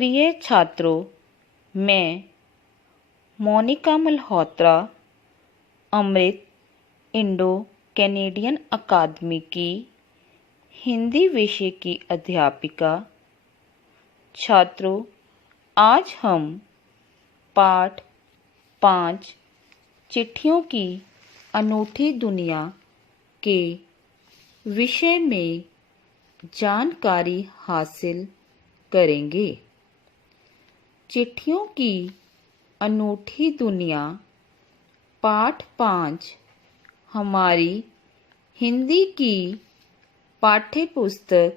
प्रिय छात्रों, मैं मोनिका मल्होत्रा अमृत इंडो कैनेडियन अकादमी की हिंदी विषय की अध्यापिका। छात्रों, आज हम पाठ 5 चिट्ठियों की अनूठी दुनिया के विषय में जानकारी हासिल करेंगे। चिट्ठियों की अनूठी दुनिया पाठ 5 हमारी हिंदी की पाठ्य पुस्तक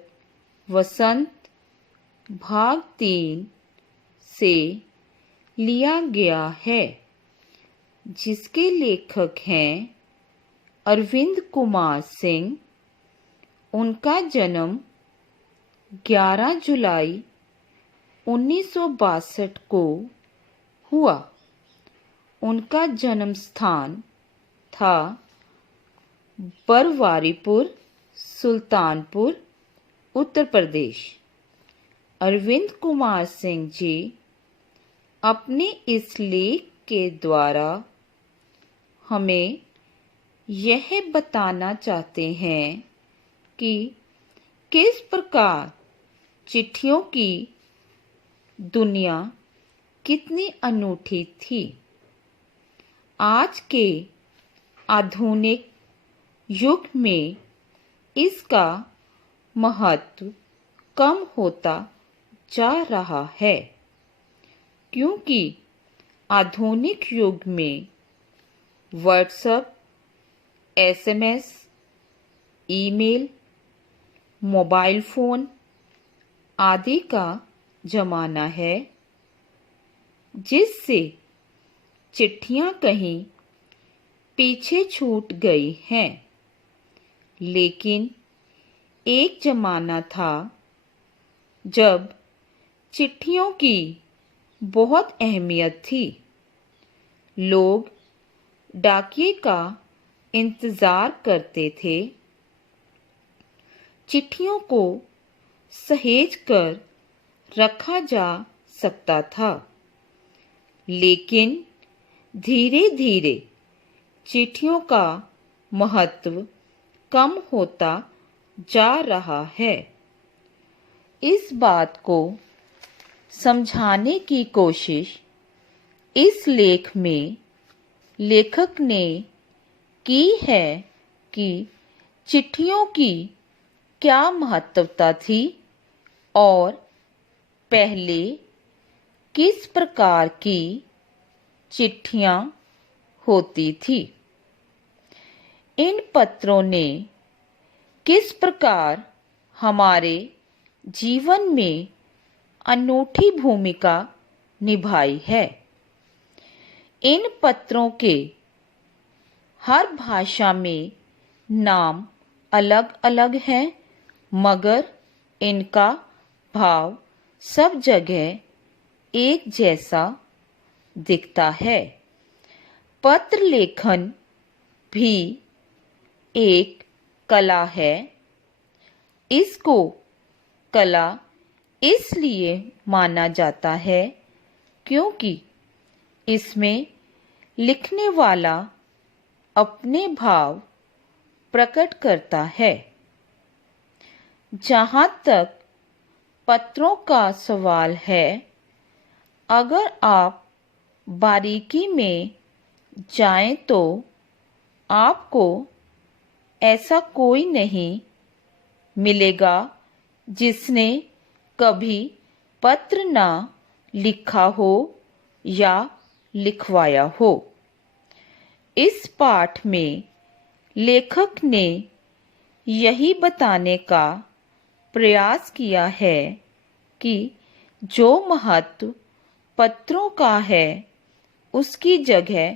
वसंत भाग 3 से लिया गया है, जिसके लेखक हैं अरविंद कुमार सिंह। उनका जन्म 11 जुलाई 1962 को हुआ। उनका जन्म स्थान था बरवारीपुर, सुल्तानपुर, उत्तर प्रदेश। अरविंद कुमार सिंह जी अपने इस लेख के द्वारा हमें यह बताना चाहते हैं कि किस प्रकार चिट्ठियों की दुनिया कितनी अनूठी थी। आज के आधुनिक युग में इसका महत्व कम होता जा रहा है, क्योंकि आधुनिक युग में WhatsApp, SMS, email, mobile phone आदि का ज़माना है, जिससे चिट्ठियाँ कहीं पीछे छूट गई हैं। लेकिन एक ज़माना था जब चिट्ठियों की बहुत अहमियत थी। लोग डाकिये का इंतज़ार करते थे। चिट्ठियों को सहेज कर रखा जा सकता था, लेकिन धीरे धीरे चिट्ठियों का महत्व कम होता जा रहा है। इस बात को समझाने की कोशिश इस लेख में लेखक ने की है कि चिट्ठियों की क्या महत्वता थी और पहले किस प्रकार की चिट्ठियाँ होती थी। इन पत्रों ने किस प्रकार हमारे जीवन में अनूठी भूमिका निभाई है। इन पत्रों के हर भाषा में नाम अलग अलग हैं, मगर इनका भाव सब जगह एक जैसा दिखता है। पत्र लेखन भी एक कला है। इसको कला इसलिए माना जाता है क्योंकि इसमें लिखने वाला अपने भाव प्रकट करता है। जहाँ तक पत्रों का सवाल है, अगर आप बारीकी में जाएं तो आपको ऐसा कोई नहीं मिलेगा जिसने कभी पत्र ना लिखा हो या लिखवाया हो। इस पाठ में लेखक ने यही बताने का प्रयास किया है कि जो महत्व पत्रों का है, उसकी जगह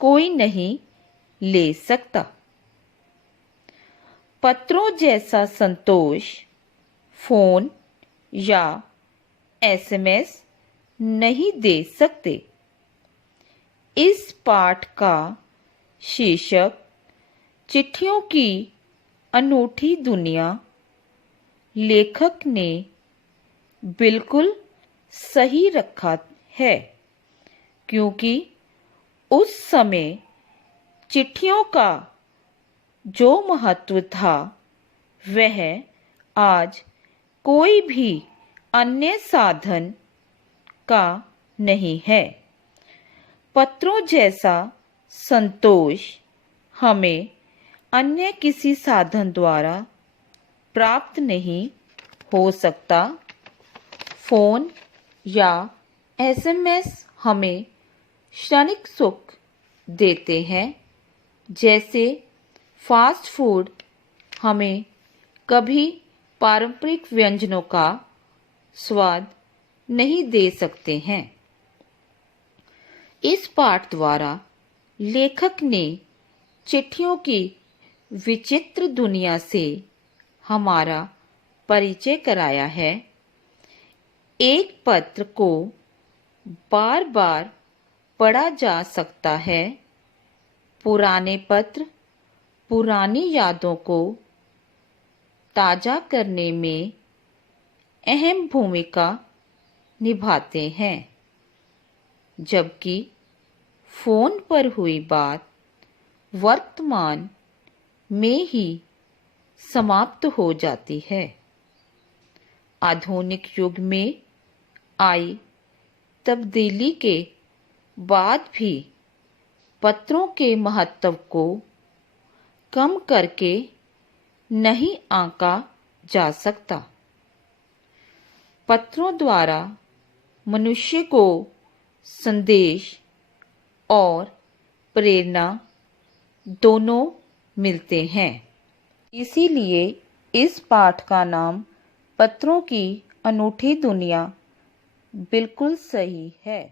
कोई नहीं ले सकता। पत्रों जैसा संतोष फ़ोन या एसएमएस नहीं दे सकते। इस पाठ का शीर्षक चिट्ठियों की अनूठी दुनिया लेखक ने बिल्कुल सही रखा है, क्योंकि उस समय चिट्ठियों का जो महत्व था वह आज कोई भी अन्य साधन का नहीं है। पत्रों जैसा संतोष हमें अन्य किसी साधन द्वारा प्राप्त नहीं हो सकता। फोन या एसएमएस हमें क्षणिक सुख देते हैं, जैसे फास्ट फूड हमें कभी पारंपरिक व्यंजनों का स्वाद नहीं दे सकते हैं। इस पाठ द्वारा लेखक ने चिट्ठियों की विचित्र दुनिया से हमारा परिचय कराया है। एक पत्र को बार बार पढ़ा जा सकता है। पुराने पत्र पुरानी यादों को ताज़ा करने में अहम भूमिका निभाते हैं, जबकि फोन पर हुई बात वर्तमान में ही समाप्त हो जाती है। आधुनिक युग में आई तब्दीली के बाद भी पत्रों के महत्व को कम करके नहीं आंका जा सकता। पत्रों द्वारा मनुष्य को संदेश और प्रेरणा दोनों मिलते हैं। इसीलिए इस पाठ का नाम पत्रों की अनूठी दुनिया बिल्कुल सही है।